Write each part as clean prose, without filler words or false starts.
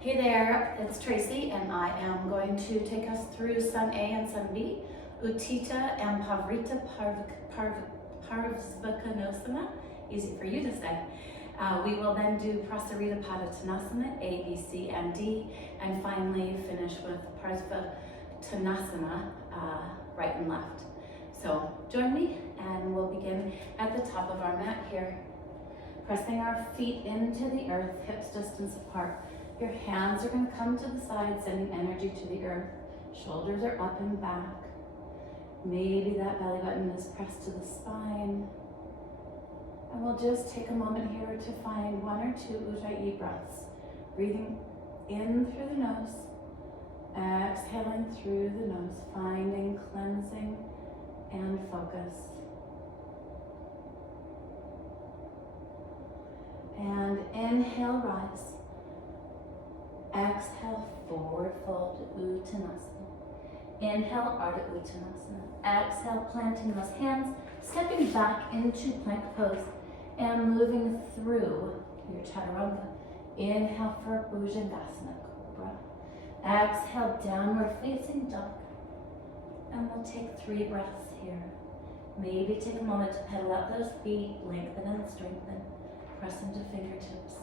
Hey there, it's Tracy, and I am going to take us through Sun A and Sun B, Utthita and Parivrtta Parvasvankonasana, easy for you to say. We will then do Prasarita Padottanasana, A, B, C, and D, and finally finish with Parsvottanasana, right and left. So join me, and we'll begin at the top of our mat here, pressing our feet into the earth, hips distance apart. Your hands are going to come to the side, sending energy to the earth. Shoulders are up and back. Maybe that belly button is pressed to the spine. And we'll just take a moment here to find 1 or 2 Ujjayi breaths. Breathing in through the nose, exhaling through the nose, finding cleansing and focus. And inhale, rise. Exhale, forward fold, Uttanasana. Inhale, Ardha Uttanasana. Exhale, planting those hands, stepping back into plank pose and moving through your chaturanga. Inhale for Bhujangasana, Cobra. Exhale, downward facing dog. And we'll take 3 breaths here. Maybe take a moment to pedal out those feet, lengthen and strengthen. Press into fingertips.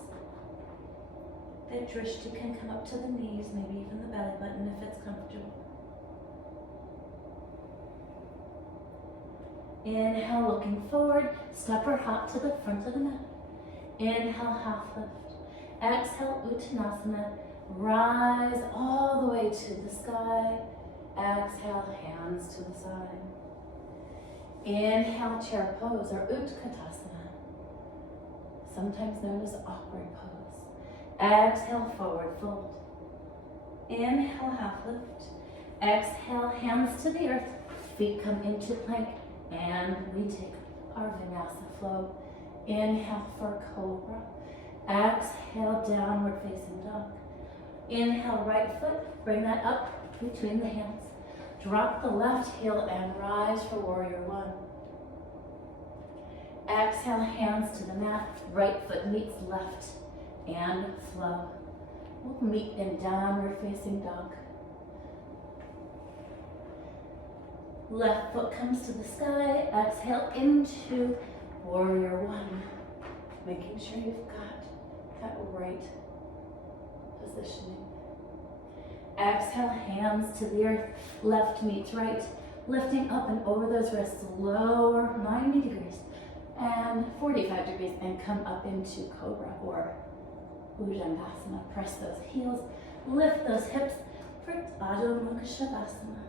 The drishti can come up to the knees, maybe even the belly button if it's comfortable. Inhale, looking forward, step or hop to the front of the mat. Inhale, half lift. Exhale, Uttanasana. Rise all the way to the sky. Exhale, hands to the side. Inhale, chair pose or Utkatasana, sometimes known as awkward pose. Exhale, forward fold. Inhale, half lift. Exhale, hands to the earth. Feet come into plank, and we take our vinyasa flow. Inhale for cobra. Exhale, downward facing dog. Inhale, right foot. Bring that up between the hands. Drop the left heel and rise for warrior 1. Exhale, hands to the mat. Right foot meets left. And flow. We'll meet in downward facing dog. Left foot comes to the sky. Exhale into warrior 1. Making sure you've got that right positioning. Exhale, hands to the earth. Left meets right. Lifting up and over those wrists. Lower 90 degrees and 45 degrees and come up into cobra or Bhujangasana. Press those heels, lift those hips for Adho Mukha Shavasana.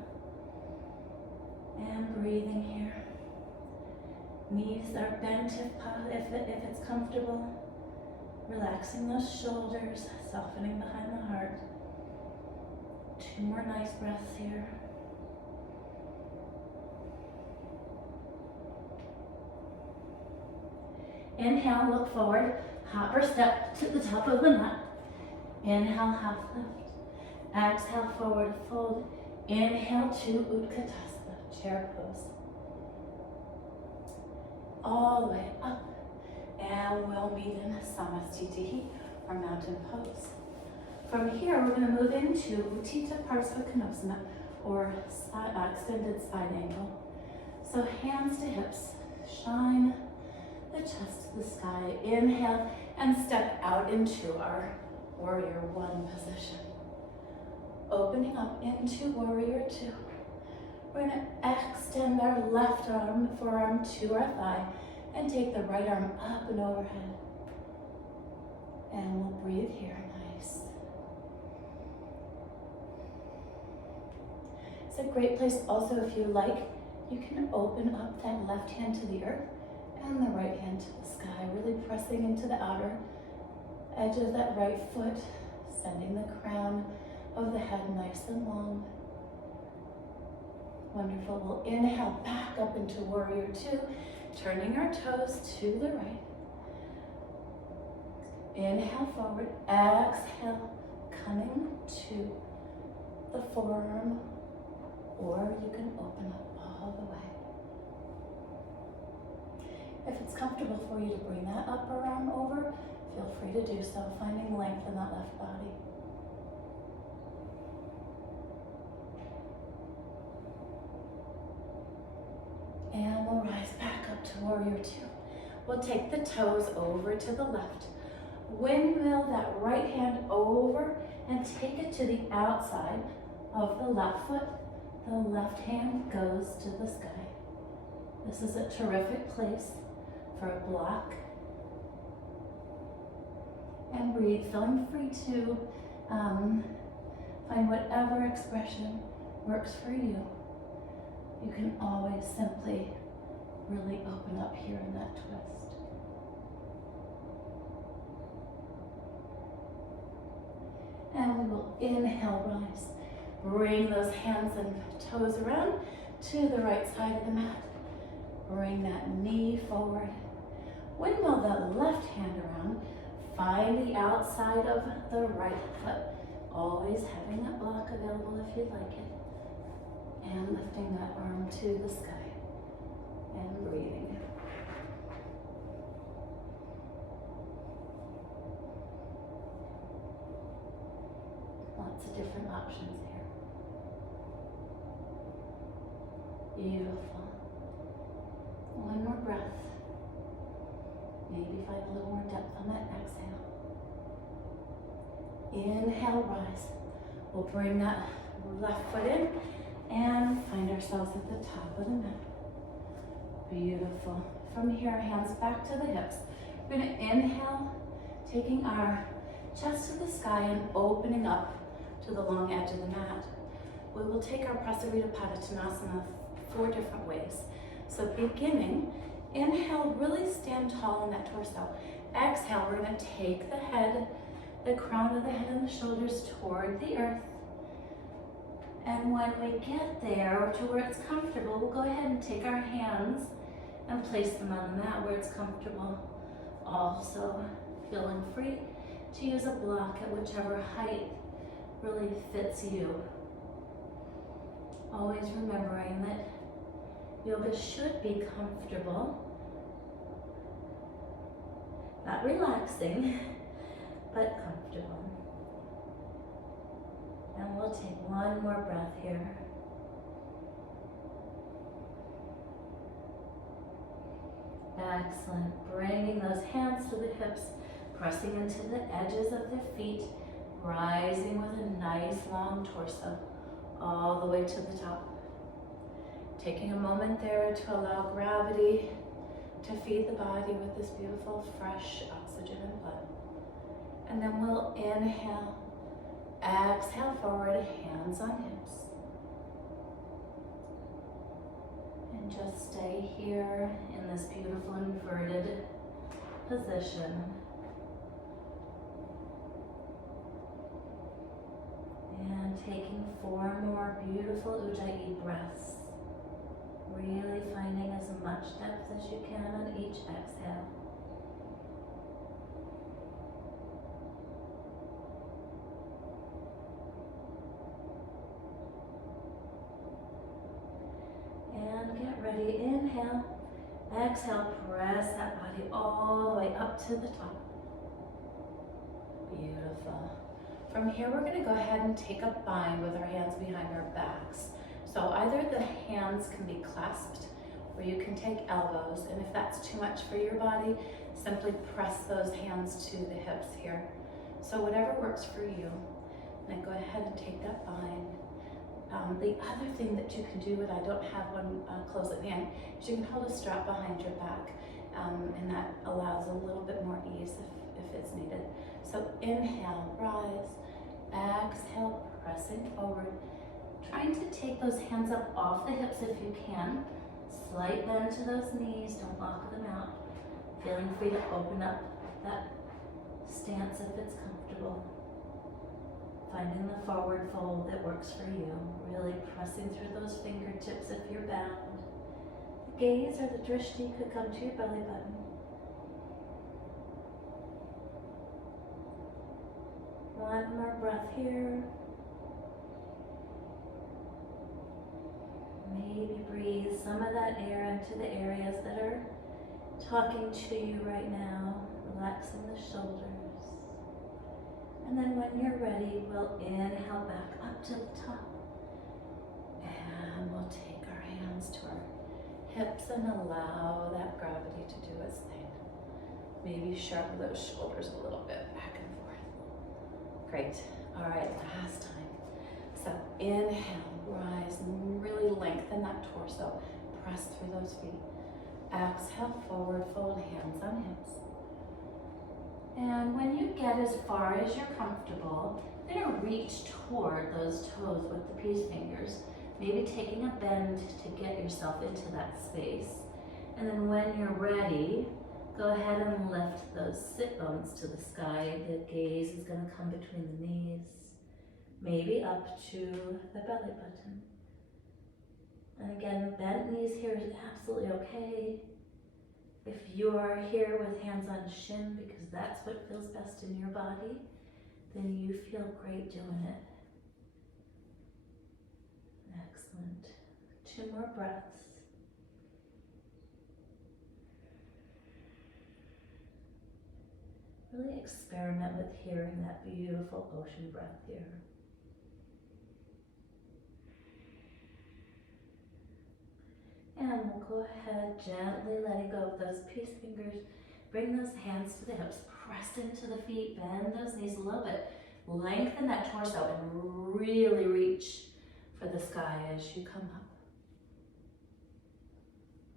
And breathing here. Knees are bent if it's comfortable. Relaxing those shoulders, softening behind the heart. 2 more nice breaths here. Inhale, look forward. Hop or step to the top of the mat. Inhale, half lift. Exhale, forward fold. Inhale to Utkatasana, chair pose. All the way up. And we'll meet in Samastitihi, or mountain pose. From here, we're going to move into Utthita Parvasvankonasana, or extended spine angle. So hands to hips, shine the chest to the sky. Inhale and step out into our warrior 1 position. Opening up into warrior 2. We're going to extend our left arm, forearm to our thigh, and take the right arm up and overhead. And we'll breathe here, nice. It's a great place also, if you like, you can open up that left hand to the earth and the right hand to the sky, really pressing into the outer edge of that right foot, sending the crown of the head nice and long. Wonderful. We'll inhale back up into warrior 2, turning our toes to the right. Inhale forward, exhale, coming to the forearm, or you can open up all the way. If it's comfortable for you to bring that upper arm over, feel free to do so, finding length in that left body. two. We'll take the toes over to the left. Windmill that right hand over and take it to the outside of the left foot. The left hand goes to the sky. This is a terrific place for a block. And breathe, feeling free to find whatever expression works for you. You can always simply really open up here in that twist. And we will inhale, rise. Bring those hands and toes around to the right side of the mat. Bring that knee forward. Windmill the left hand around. Find the outside of the right foot. Always having that block available if you'd like it. And lifting that arm to the sky. And breathing. Lots of different options here. Beautiful. One more breath. Maybe find a little more depth on that exhale. Inhale, rise. We'll bring that left foot in and find ourselves at the top of the mat. Beautiful. From here, hands back to the hips. We're going to inhale, taking our chest to the sky and opening up to the long edge of the mat. We will take our Prasarita Padottanasana 4 different ways. So beginning, inhale, really stand tall in that torso. Exhale, we're going to take the head, the crown of the head and the shoulders toward the earth. And when we get there, or to where it's comfortable, we'll go ahead and take our hands and place them on the mat where it's comfortable. Also, feeling free to use a block at whichever height really fits you. Always remembering that yoga should be comfortable, not relaxing, but comfortable. And we'll take one more breath here. Excellent. Bringing those hands to the hips, pressing into the edges of the feet, rising with a nice long torso all the way to the top. Taking a moment there to allow gravity to feed the body with this beautiful fresh oxygen and blood. And then we'll inhale, exhale forward, hands on hips. And just stay here in this beautiful inverted position. And taking 4 more beautiful Ujjayi breaths. Really finding as much depth as you can on each exhale. And get ready, inhale, exhale, press that body all the way up to the top. Beautiful. From here, we're going to go ahead and take a bind with our hands behind our backs. So either the hands can be clasped or you can take elbows, and if that's too much for your body, simply press those hands to the hips here. So whatever works for you. Then go ahead and take that bind. The other thing that you can do, and I don't have one close at hand, is you can hold a strap behind your back, and that allows a little bit more ease if it's needed. So inhale, rise, exhale, pressing forward. Trying to take those hands up off the hips if you can. Slight bend to those knees, don't lock them out. Feeling free to open up that stance if it's comfortable. Finding the forward fold that works for you. Really pressing through those fingertips if you're bound. The gaze or the drishti could come to your belly button. One more breath here. Maybe breathe some of that air into the areas that are talking to you right now, relaxing the shoulders. And then when you're ready, we'll inhale back up to the top. And we'll take our hands to our hips and allow that gravity to do its thing. Maybe sharpen those shoulders a little bit back and forth. Great. All right, last time. So inhale, rise, and really lengthen that torso. Press through those feet. Exhale, forward fold, hands on hips. And when you get as far as you're comfortable, you're gonna reach toward those toes with the peace fingers, maybe taking a bend to get yourself into that space. And then when you're ready, go ahead and lift those sit bones to the sky. The gaze is gonna come between the knees, maybe up to the belly button. And again, bent knees here is absolutely okay. If you're here with hands on shin, because that's what feels best in your body, then you feel great doing it. Excellent. 2 more breaths. Really experiment with hearing that beautiful ocean breath here. And we'll go ahead, gently letting go of those peace fingers. Bring those hands to the hips, press into the feet, bend those knees a little bit. Lengthen that torso and really reach for the sky as you come up.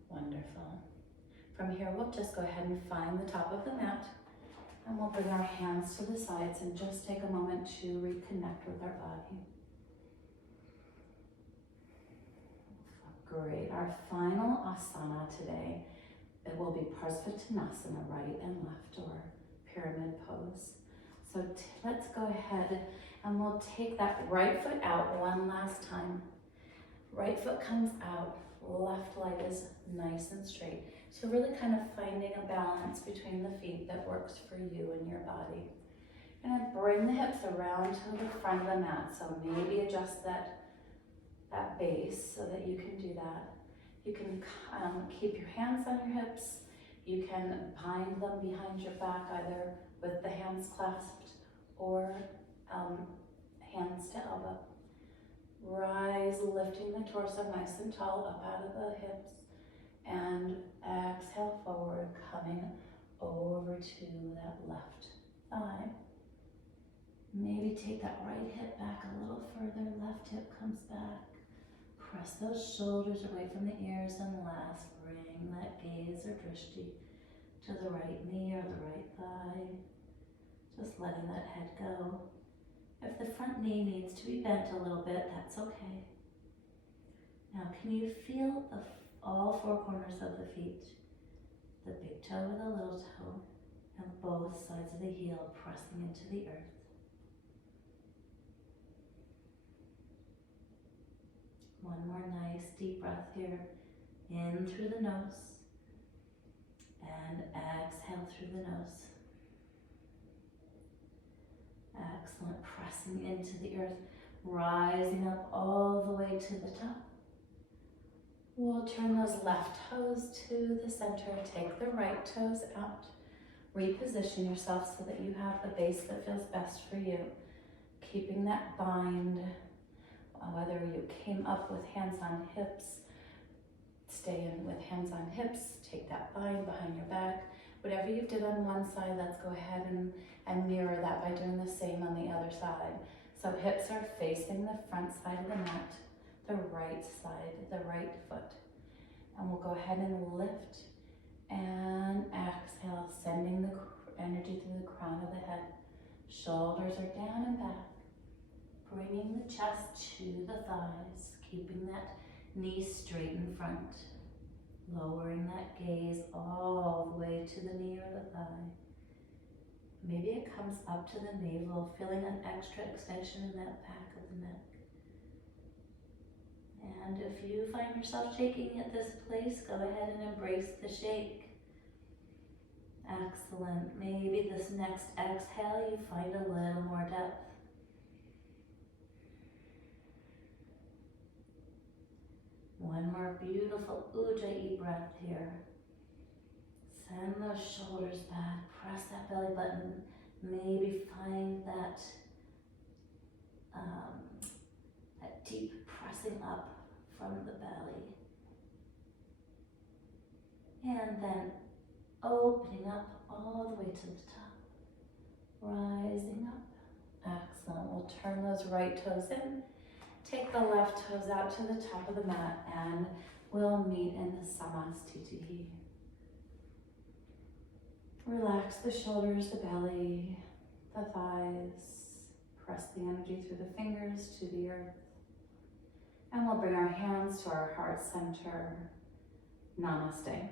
Wonderful. From here, we'll just go ahead and find the top of the mat. And we'll bring our hands to the sides and just take a moment to reconnect with our body. Great. Our final asana today, it will be Parsvatanasana, right and left, or pyramid pose. So let's go ahead and we'll take that right foot out one last time. Right foot comes out, left leg is nice and straight. So really kind of finding a balance between the feet that works for you and your body. And then bring the hips around to the front of the mat. So maybe adjust that base so that you can do that. You can keep your hands on your hips. You can bind them behind your back, either with the hands clasped or hands to elbow. Rise, lifting the torso nice and tall up out of the hips. And exhale forward, coming over to that left thigh. Maybe take that right hip back a little further, left hip comes back. Press those shoulders away from the ears, and last, bring that gaze or drishti to the right knee or the right thigh. Just letting that head go. If the front knee needs to be bent a little bit, that's okay. Now, can you feel all 4 corners of the feet? The big toe with the little toe, and both sides of the heel pressing into the earth. One more nice deep breath here. In through the nose. And exhale through the nose. Excellent. Pressing into the earth. Rising up all the way to the top. We'll turn those left toes to the center. Take the right toes out. Reposition yourself so that you have the base that feels best for you. Keeping that bind. Whether you came up with hands on hips, stay in with hands on hips, take that bind behind your back. Whatever you did on one side, let's go ahead and mirror that by doing the same on the other side. So hips are facing the front side of the mat, the right side, the right foot. And we'll go ahead and lift and exhale, sending the energy through the crown of the head. Shoulders are down and back. Bringing the chest to the thighs, keeping that knee straight in front. Lowering that gaze all the way to the knee or the thigh. Maybe it comes up to the navel, feeling an extra extension in that back of the neck. And if you find yourself shaking at this place, go ahead and embrace the shake. Excellent. Maybe this next exhale, you find a little more depth. One more beautiful Ujjayi breath here. Send those shoulders back, press that belly button. Maybe find that, that deep pressing up from the belly. And then opening up all the way to the top. Rising up. Excellent. We'll turn those right toes in. Take the left toes out to the top of the mat and we'll meet in the Samastitihi. Relax the shoulders, the belly, the thighs. Press the energy through the fingers to the earth. And we'll bring our hands to our heart center. Namaste.